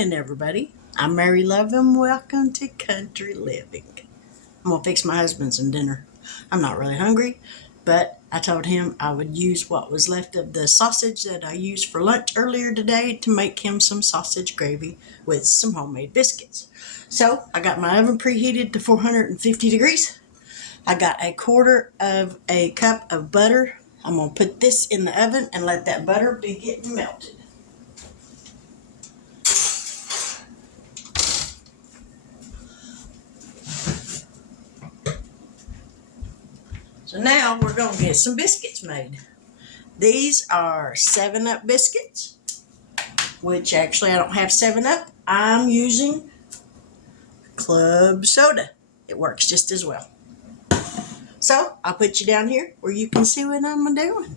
morning, everybody. I'm Mary Love and welcome to Country Living. I'm going to fix my husband some dinner. I'm not really hungry, but I told him I would use what was left of the sausage that I used for lunch earlier today to make him some sausage gravy with some homemade biscuits. So I got my oven preheated to 450 degrees. I got a quarter of a cup of butter. I'm going to put this in the oven and let that butter be getting melted. So now we're going to get some biscuits made. These are 7-Up biscuits, which actually I don't have 7-Up. I'm using club soda. It works just as well. So I'll put you down here where you can see what I'm doing.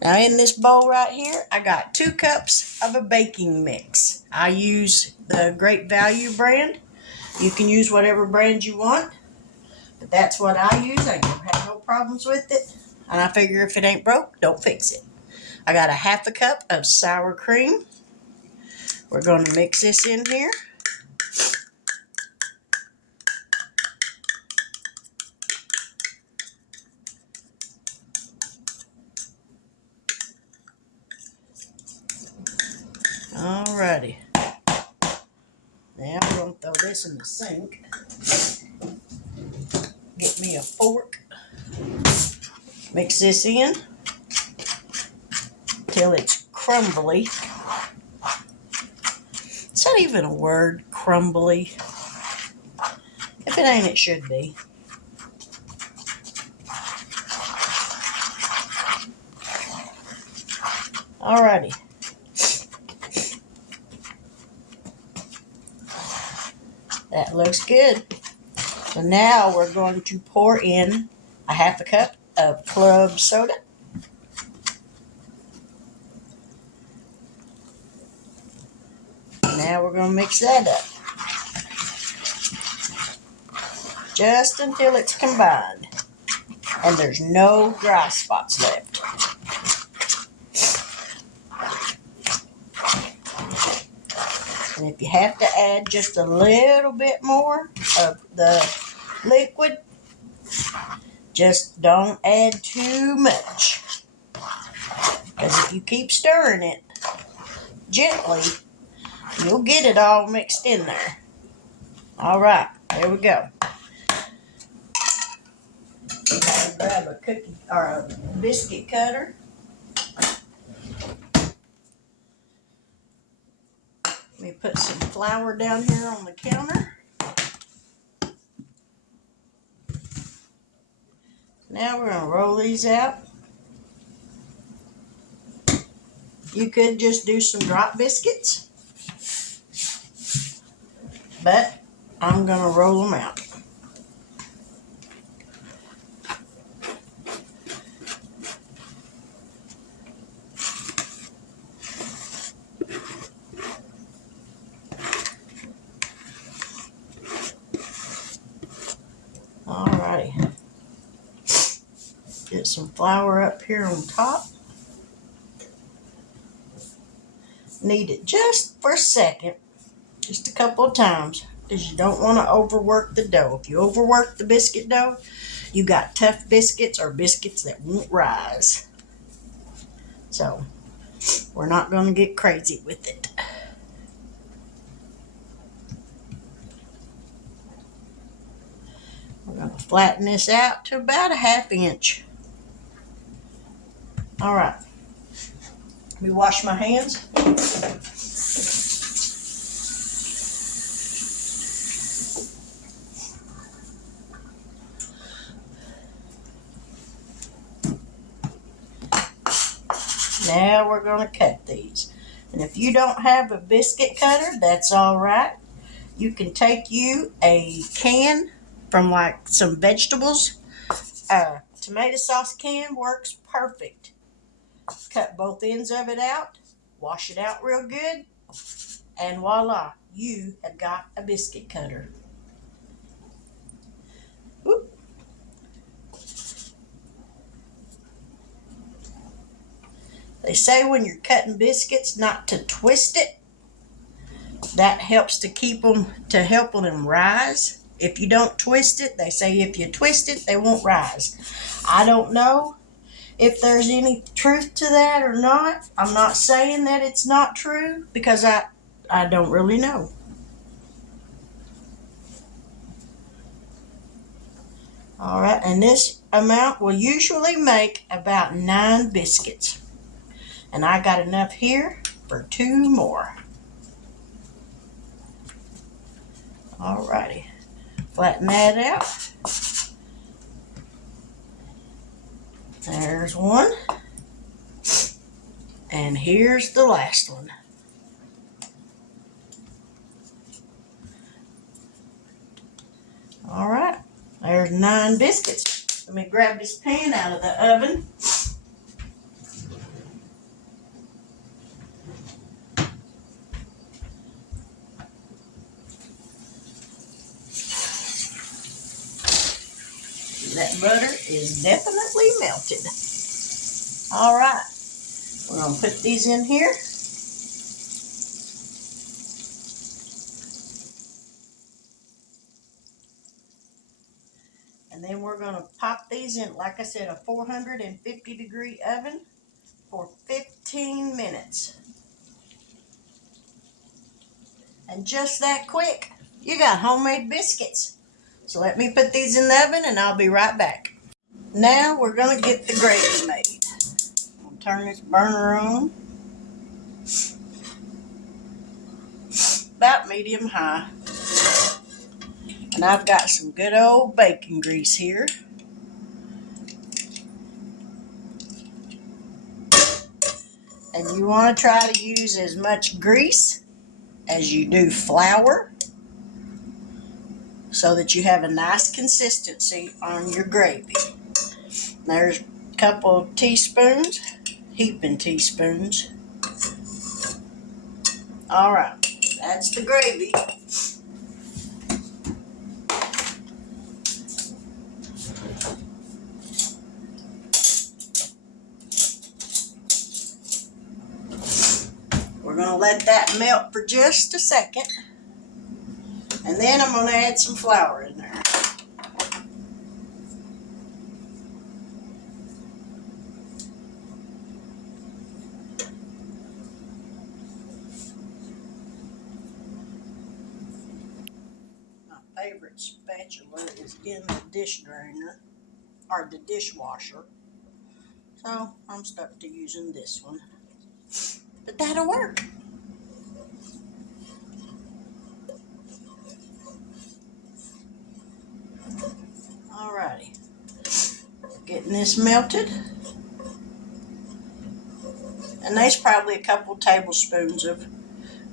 Now in this bowl right here, I got 2 cups of a baking mix. I use the Great Value brand. You can use whatever brand you want, but that's what I use. I don't have no problems with it. And I figure if it ain't broke, don't fix it. I got a 1/2 cup of sour cream. We're going to mix this in here. Alrighty. Now we're going to throw this in the sink. Get me a fork. Mix this in till it's crumbly. Is that even a word, crumbly? If it ain't, it should be. Alrighty. That looks good. So now we're going to pour in a 1/2 cup of club soda. Now we're going to mix that up. Just until it's combined and there's no dry spots left. And if you have to add just a little bit more of the liquid, just don't add too much. Because if you keep stirring it gently, you'll get it all mixed in there. Alright, there we go. Grab a cookie or a biscuit cutter. Let me put some flour down here on the counter. Now we're going to roll these out. You could just do some drop biscuits, but I'm going to roll them out. Alrighty. Get some flour up here on top. Knead it just for a second, just a couple of times, because you don't want to overwork the dough. If you overwork the biscuit dough, you got tough biscuits or biscuits that won't rise. So we're not going to get crazy with it. We're going to flatten this out to about a 1/2 inch. All right. Let me wash my hands. Now we're going to cut these. And if you don't have a biscuit cutter, that's all right. You can take you a can from like some vegetables. Tomato sauce can works perfect. Cut both ends of it out, wash it out real good, and voila, you have got a biscuit cutter. Whoop. They say when you're cutting biscuits not to twist it. That helps to keep them, to help them rise. If you don't twist it, they say if you twist it, they won't rise. I don't know if there's any truth to that or not. I'm not saying that it's not true because I don't really know. All right, and this amount will usually make about 9 biscuits. And I got enough here for 2 more. All righty, flatten that out. There's one. And here's the last one. All right, there's 9 biscuits. Let me grab this pan out of the oven. That butter is definitely melted. All right, we're gonna put these in here. And then we're gonna pop these in, like I said, a 450-degree oven for 15 minutes. And just that quick, you got homemade biscuits. So let me put these in the oven and I'll be right back. Now we're gonna get the gravy made. I'm gonna turn this burner on. About medium high. And I've got some good old bacon grease here. And you want to try to use as much grease as you do flour so that you have a nice consistency on your gravy. There's a couple of teaspoons, heaping teaspoons. All right, that's the gravy. We're going to let that melt for just a second. And then I'm going to add some flour in there. My favorite spatula is in the dish drainer, or the dishwasher. So I'm stuck to using this one. But that'll work. Alrighty. Getting this melted. And there's probably a couple tablespoons of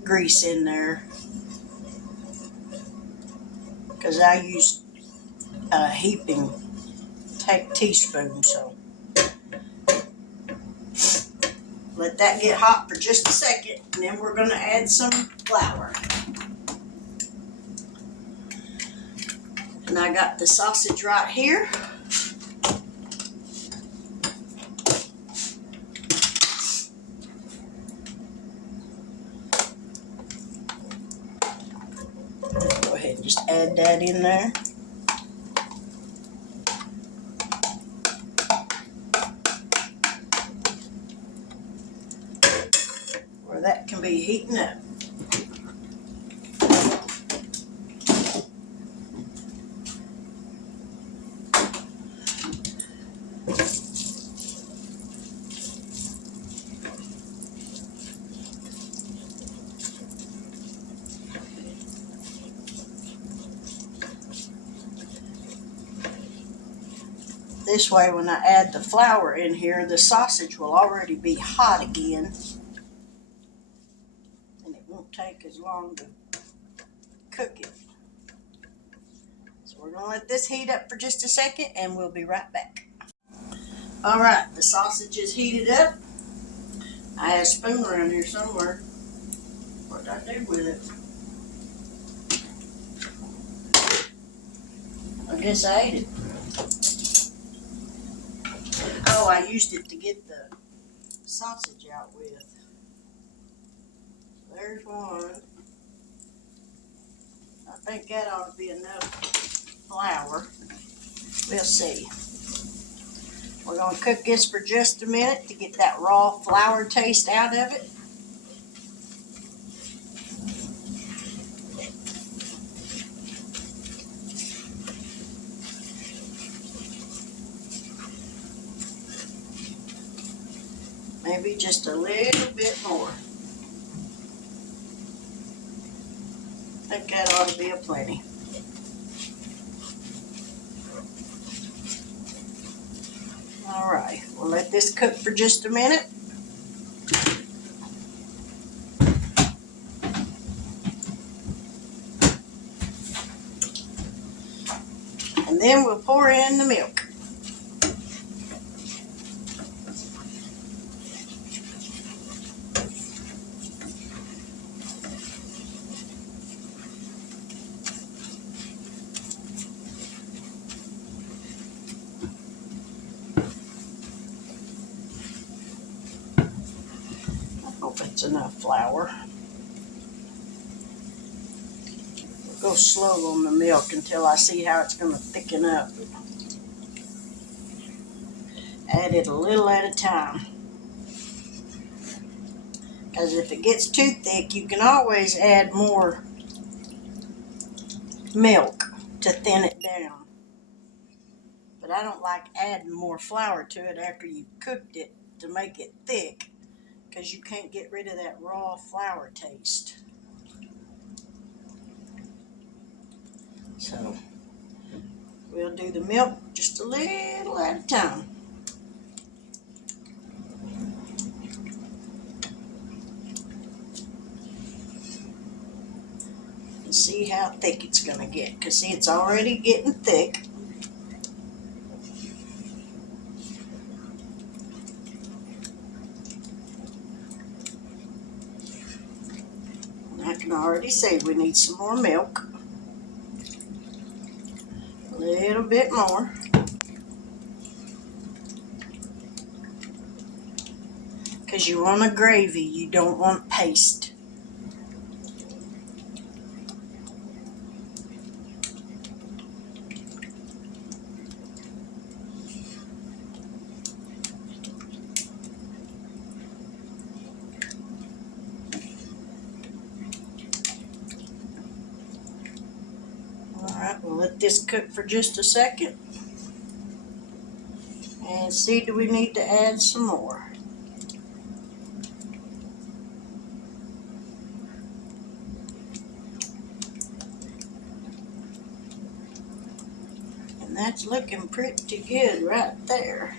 grease in there, because I used a heaping teaspoon. So let that get hot for just a second, and then we're going to add some flour. And I got the sausage right here. Go ahead and just add that in there. Where that can be heating up. This way, when I add the flour in here, the sausage will already be hot again. And it won't take as long to cook it. So we're going to let this heat up for just a second, and we'll be right back. All right, the sausage is heated up. I had a spoon around here somewhere. What did I do with it? I guess I ate it. Oh, I used it to get the sausage out with. There's one. I think that ought to be enough flour. We'll see. We're going to cook this for just a minute to get that raw flour taste out of it. Maybe just a little bit more. I think that ought to be a plenty. All right, we'll let this cook for just a minute. And then we'll pour in the milk. I hope it's enough flour. We'll go slow on the milk until I see how it's going to thicken up. Add it a little at a time. Because if it gets too thick, you can always add more milk to thin it down. But I don't like adding more flour to it after you've cooked it to make it thick, because you can't get rid of that raw flour taste. So we'll do the milk just a little at a time. And see how thick it's going to get, because see, it's already getting thick. I can already say we need some more milk. A little bit more. Because you want a gravy, you don't want paste. Alright, we'll let this cook for just a second. And see, do we need to add some more? And that's looking pretty good right there.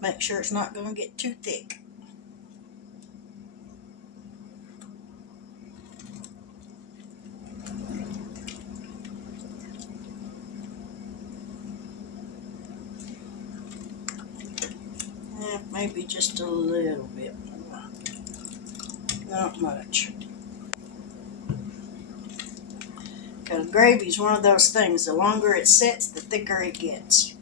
Make sure it's not going to get too thick. Maybe just a little bit more. Not much. Because gravy is one of those things, the longer it sits, the thicker it gets.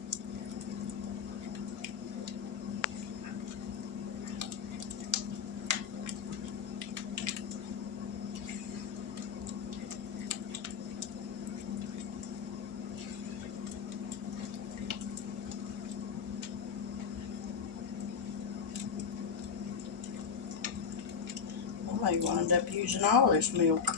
I may wind up using all this milk.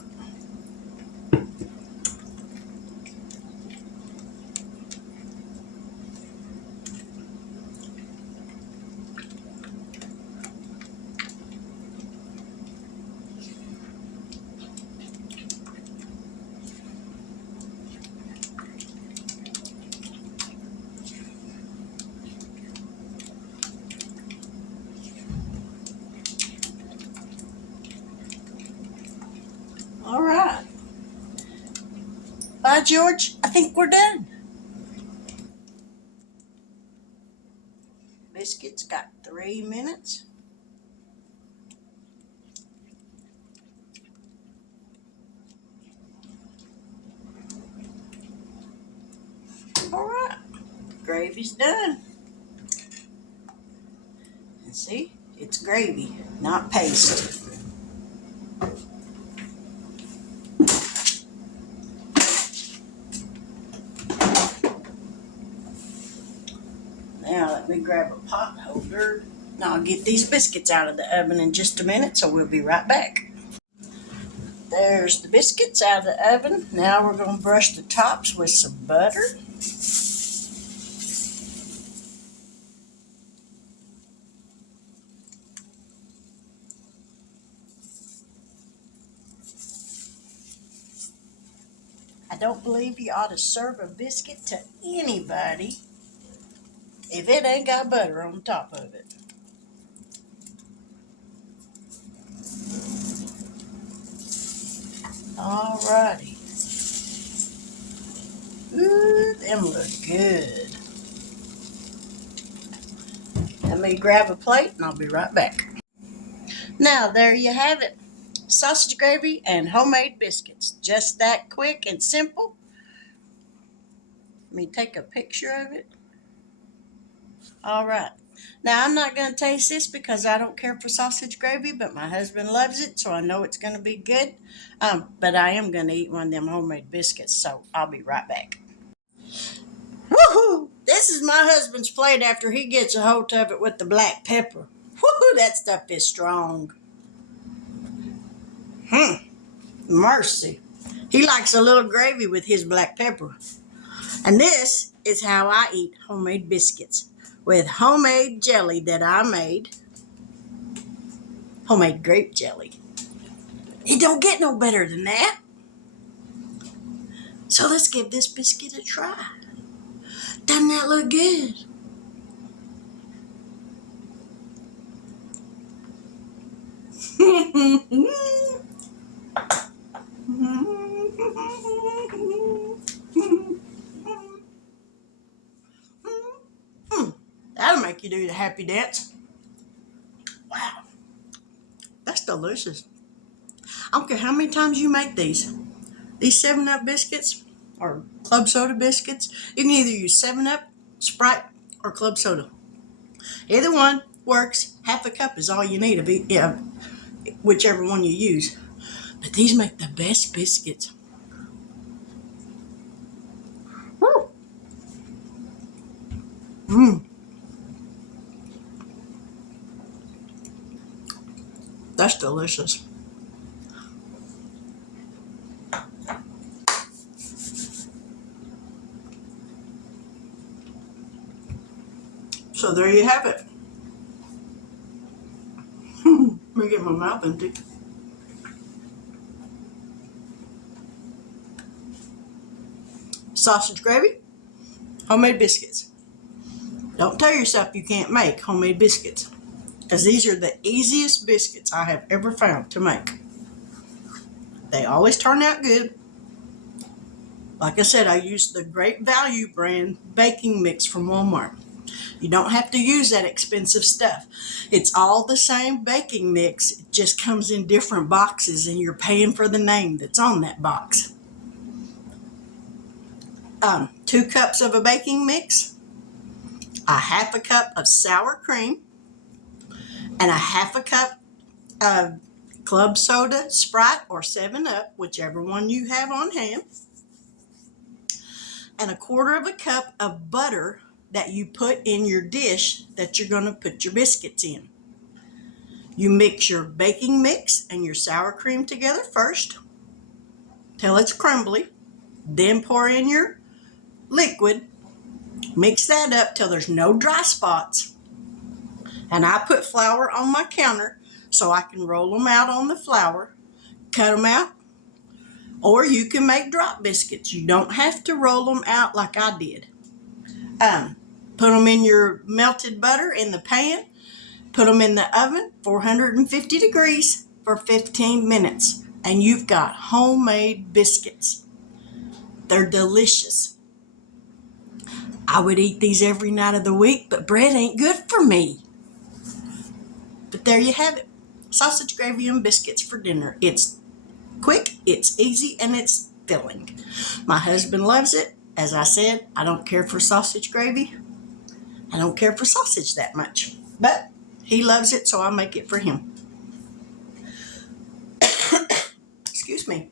All right. Bye, George. I think we're done. Biscuits got 3 minutes. All right, gravy's done. And see, it's gravy, not paste. Now let me grab a pot holder. Now I'll get these biscuits out of the oven in just a minute, so we'll be right back. There's the biscuits out of the oven. Now we're going to brush the tops with some butter. I don't believe you ought to serve a biscuit to anybody if it ain't got butter on top of it. Alrighty. Ooh, them look good. Let me grab a plate and I'll be right back. Now there you have it. Sausage gravy and homemade biscuits. Just that quick and simple. Let me take a picture of it. All right. Now, I'm not going to taste this because I don't care for sausage gravy, but my husband loves it, so I know it's going to be good. But I am going to eat one of them homemade biscuits, so I'll be right back. Woohoo! This is my husband's plate after he gets a hold of it with the black pepper. Woohoo! That stuff is strong. Mercy. He likes a little gravy with his black pepper. And this is how I eat homemade biscuits. With homemade jelly that I made. Homemade grape jelly. It don't get no better than that. So let's give this biscuit a try. Doesn't that look good? That'll make you do the happy dance. Wow. That's delicious. I don't care how many times you make these. These 7-Up biscuits or club soda biscuits, you can either use 7-Up, Sprite, or club soda. Either one works. Half a cup is all you need of it, whichever one you use. But these make the best biscuits. Woo! That's delicious. So there you have it. Let me get my mouth empty. Sausage gravy, homemade biscuits. Don't tell yourself you can't make homemade biscuits, because these are the easiest biscuits I have ever found to make. They always turn out good. Like I said, I use the Great Value brand baking mix from Walmart. You don't have to use that expensive stuff. It's all the same baking mix. It just comes in different boxes and you're paying for the name that's on that box. 2 cups of a baking mix, a half a cup of sour cream, and a half a cup of club soda, Sprite, or 7-Up, whichever one you have on hand, and a quarter of a cup of butter that you put in your dish that you're going to put your biscuits in. You mix your baking mix and your sour cream together first till it's crumbly. Then pour in your liquid. Mix that up till there's no dry spots. And I put flour on my counter so I can roll them out on the flour, cut them out. Or you can make drop biscuits. You don't have to roll them out like I did. Put them in your melted butter in the pan. Put them in the oven, 450 degrees for 15 minutes. And you've got homemade biscuits. They're delicious. I would eat these every night of the week, but bread ain't good for me. But there you have it. Sausage gravy and biscuits for dinner. It's quick, it's easy, and it's filling. My husband loves it. As I said, I don't care for sausage gravy. I don't care for sausage that much. But he loves it, so I make it for him. Excuse me.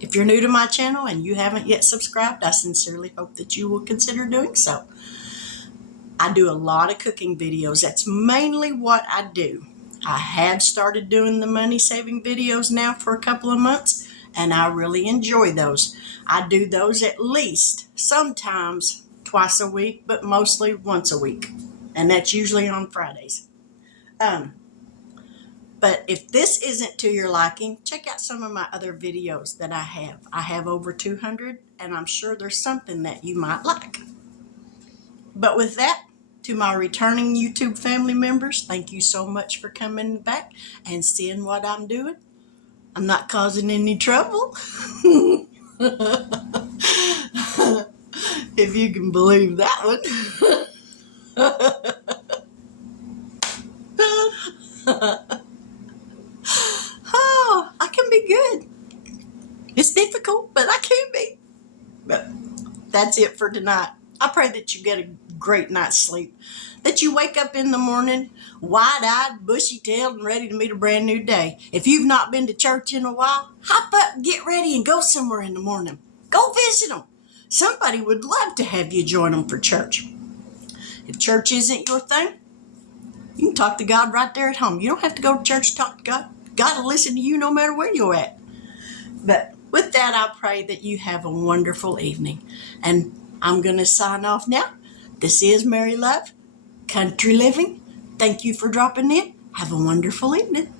If you're new to my channel and you haven't yet subscribed, I sincerely hope that you will consider doing so. I do a lot of cooking videos. That's mainly what I do. I have started doing the money saving videos now for a couple of months, and I really enjoy those. I do those at least sometimes twice a week, but mostly once a week, and that's usually on Fridays. But if this isn't to your liking, check out some of my other videos that I have. I have over 200, and I'm sure there's something that you might like. But with that, to my returning YouTube family members, thank you so much for coming back and seeing what I'm doing. I'm not causing any trouble. If you can believe that one. Oh, I can be good. It's difficult, but I can be. But that's it for tonight. I pray that you get a great night's sleep, that you wake up in the morning wide-eyed, bushy-tailed, and ready to meet a brand new day. If you've not been to church in a while, hop up, get ready, and go somewhere in the morning. Go visit them. Somebody would love to have you join them for church. If church isn't your thing, you can talk to God right there at home. You don't have to go to church to talk to God. God will listen to you no matter where you're at. But with that, I pray that you have a wonderful evening. And I'm going to sign off now. This is Mary Love, Country Living. Thank you for dropping in. Have a wonderful evening.